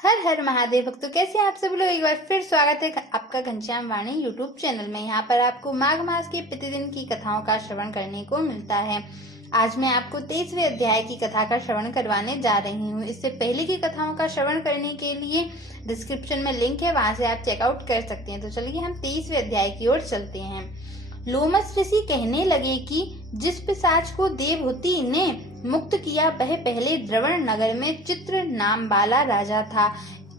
हर हर महादेव भक्तों, कैसे हैं आप सभी लोग। एक बार फिर स्वागत है आपका घनश्याम वाणी यूट्यूब चैनल में। यहाँ पर आपको माघ मास के प्रतिदिन की कथाओं का श्रवण करने को मिलता है। आज मैं आपको 23वें अध्याय की कथा का श्रवण करवाने जा रही हूँ। इससे पहले की कथाओं का श्रवण करने के लिए डिस्क्रिप्शन में लिंक है, वहां से आप चेकआउट कर सकते हैं। तो चलिए हम 23वें अध्याय की ओर चलते हैं। लोमस ऋषि कहने लगे कि जिस पिशाच को देवहूति ने मुक्त किया वह पहले द्रवण नगर में चित्र नाम वाला राजा था।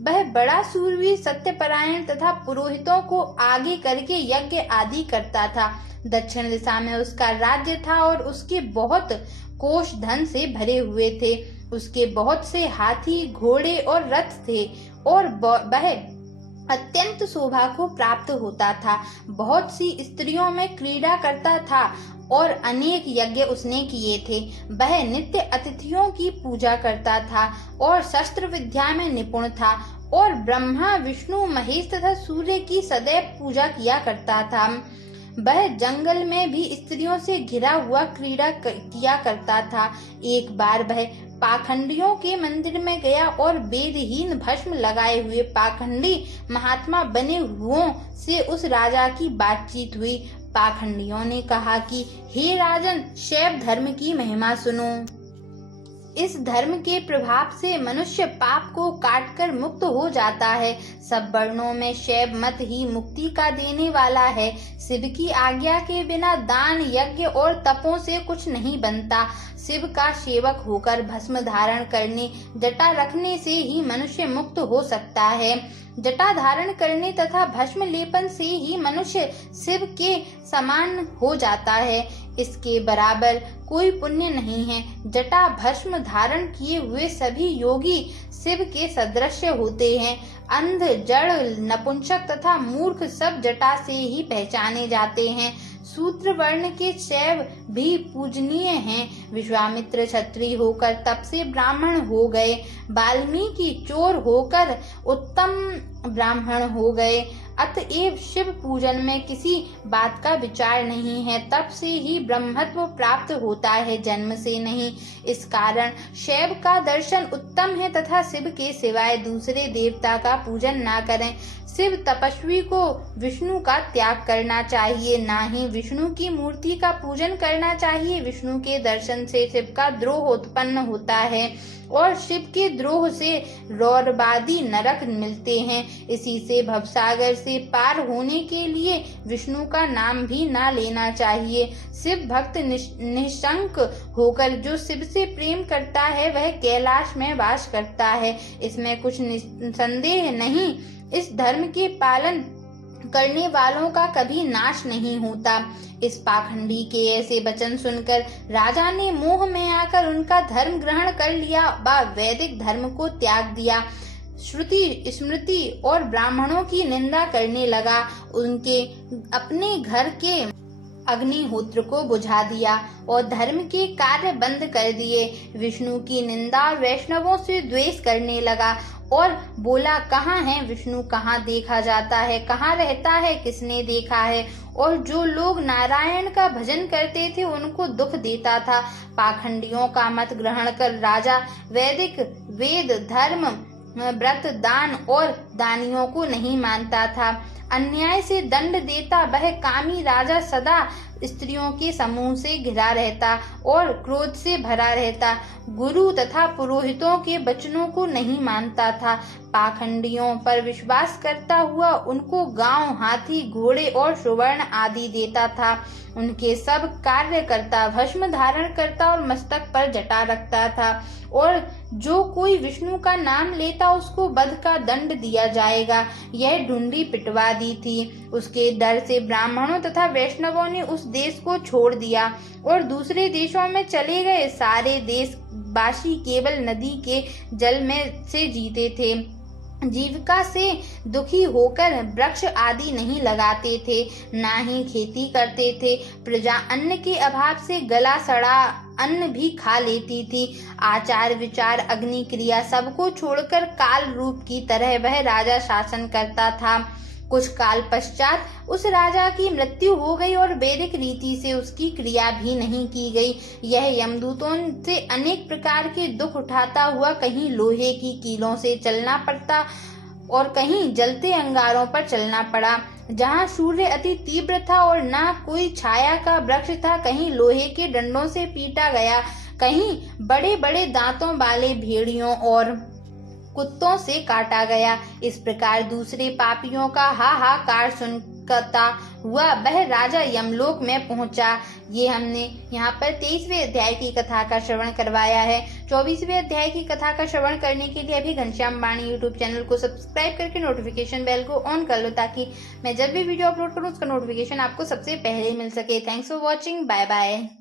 वह बड़ा सूरवीर, सत्यपरायण तथा पुरोहितों को आगे करके यज्ञ आदि करता था। दक्षिण दिशा में उसका राज्य था और उसके बहुत कोष धन से भरे हुए थे। उसके बहुत से हाथी, घोड़े और रथ थे और वह अत्यंत शोभा को प्राप्त होता था। बहुत सी स्त्रियों में क्रीड़ा करता था और अनेक यज्ञ उसने किए थे। वह नित्य अतिथियों की पूजा करता था और शस्त्र विद्या में निपुण था और ब्रह्मा, विष्णु, महेश तथा सूर्य की सदैव पूजा किया करता था। वह जंगल में भी स्त्रियों से घिरा हुआ क्रीड़ा किया करता था। एक बार वह पाखंडियों के मंदिर में गया और वेदहीन भस्म लगाए हुए पाखंडी महात्मा बने हुओं से उस राजा की बातचीत हुई। पाखंडियों ने कहा कि हे राजन, शैव धर्म की महिमा सुनो। इस धर्म के प्रभाव से मनुष्य पाप को काटकर मुक्त हो जाता है। सब वर्णों में शैव मत ही मुक्ति का देने वाला है। शिव की आज्ञा के बिना दान, यज्ञ और तपों से कुछ नहीं बनता। शिव का सेवक होकर भस्म धारण करने, जटा रखने से ही मनुष्य मुक्त हो सकता है। जटा धारण करने तथा भस्म लेपन से ही मनुष्य शिव के समान हो जाता है। इसके बराबर कोई पुण्य नहीं है। जटा भस्म धारण किए हुए सभी योगी शिव के सदृश होते हैं। अंध, जड़, नपुंसक तथा मूर्ख सब जटा से ही पहचाने जाते हैं। शूद्र वर्ण के शैव भी पूजनीय हैं। विश्वामित्र क्षत्रिय होकर तप से ब्राह्मण हो गए। वाल्मीकि चोर होकर उत्तम ब्राह्मण हो गए। अतएव शिव पूजन में किसी बात का विचार नहीं है। तप से ही ब्रह्मत्व प्राप्त होता है, जन्म से नहीं। इस कारण शैव का दर्शन उत्तम है तथा शिव के सिवाय दूसरे देवता का पूजन ना करें। शिव तपस्वी को विष्णु का त्याग करना चाहिए, ना ही विष्णु की मूर्ति का पूजन करना चाहिए। विष्णु के दर्शन से शिव का द्रोह उत्पन्न होता है और शिव के द्रोह से रौरवादी नरक मिलते हैं। इसी से भवसागर से पार होने के लिए विष्णु का नाम भी ना लेना चाहिए। शिव भक्त निशंक होकर जो शिव से प्रेम करता है वह कैलाश में वास करता है, इसमें कुछ संदेह नहीं। इस धर्म के पालन करने वालों का कभी नाश नहीं होता। इस पाखंडी के ऐसे वचन सुनकर राजा ने मोह में आकर उनका धर्म ग्रहण कर लिया व वैदिक धर्म को त्याग दिया। श्रुति, स्मृति और ब्राह्मणों की निंदा करने लगा। उनके अपने घर के अग्निहोत्र को बुझा दिया और धर्म के कार्य बंद कर दिए। विष्णु की निंदा, वैष्णवों से द्वेष करने लगा और बोला, कहाँ है विष्णु, कहाँ देखा जाता है, कहाँ रहता है, किसने देखा है। और जो लोग नारायण का भजन करते थे उनको दुख देता था। पाखंडियों का मत ग्रहण कर राजा वैदिक वेद, धर्म, व्रत, दान और दानियों को नहीं मानता था। अन्याय से दंड देता वह कामी राजा सदा स्त्रियों के समूह से घिरा रहता और क्रोध से भरा रहता। गुरु तथा पुरोहितों के वचनों को नहीं मानता था। पाखंडियों पर विश्वास करता हुआ उनको गांव, हाथी, घोड़े और सुवर्ण आदि देता था। उनके सब कार्य करता, भस्म धारण करता और मस्तक पर जटा रखता था। और जो कोई विष्णु का नाम लेता उसको वध का दंड दिया जाएगा, यह ढूंढी पिटवा दी थी। उसके डर से ब्राह्मणों तथा वैष्णवों ने उस देश को छोड़ दिया और दूसरे देशों में चले गए। सारे देशवासी केवल नदी के जल में से जीते थे। जीविका से दुखी होकर वृक्ष आदि नहीं लगाते थे, ना ही खेती करते थे। प्रजा अन्न के अभाव से गला सड़ा अन्न भी खा लेती थी। आचार, विचार, अग्नि क्रिया सबको छोड़कर काल रूप की तरह वह राजा शासन करता था। कुछ काल पश्चात उस राजा की मृत्यु हो गई और वैदिक रीति से उसकी क्रिया भी नहीं की गई। यह यमदूतों से अनेक प्रकार के दुख उठाता हुआ कहीं लोहे की कीलों से चलना पड़ता और कहीं जलते अंगारों पर चलना पड़ा। जहाँ सूर्य अति तीव्र था और ना कोई छाया का वृक्ष था, कहीं लोहे के डंडों से पीटा गया, कहीं बड़े बड़े दांतों वाले भेड़ियों और कुत्तों से काटा गया। इस प्रकार दूसरे पापियों का हाहाकार सुनता हुआ वह राजा यमलोक में पहुंचा। ये हमने यहाँ पर 23वें अध्याय की कथा का श्रवण करवाया है। 24वें अध्याय की कथा का श्रवण करने के लिए अभी घनश्याम वाणी यूट्यूब चैनल को सब्सक्राइब करके नोटिफिकेशन बेल को ऑन कर लो, ताकि मैं जब भी वीडियो अपलोड करूँ उसका नोटिफिकेशन आपको सबसे पहले मिल सके। Thanks for watching. Bye bye.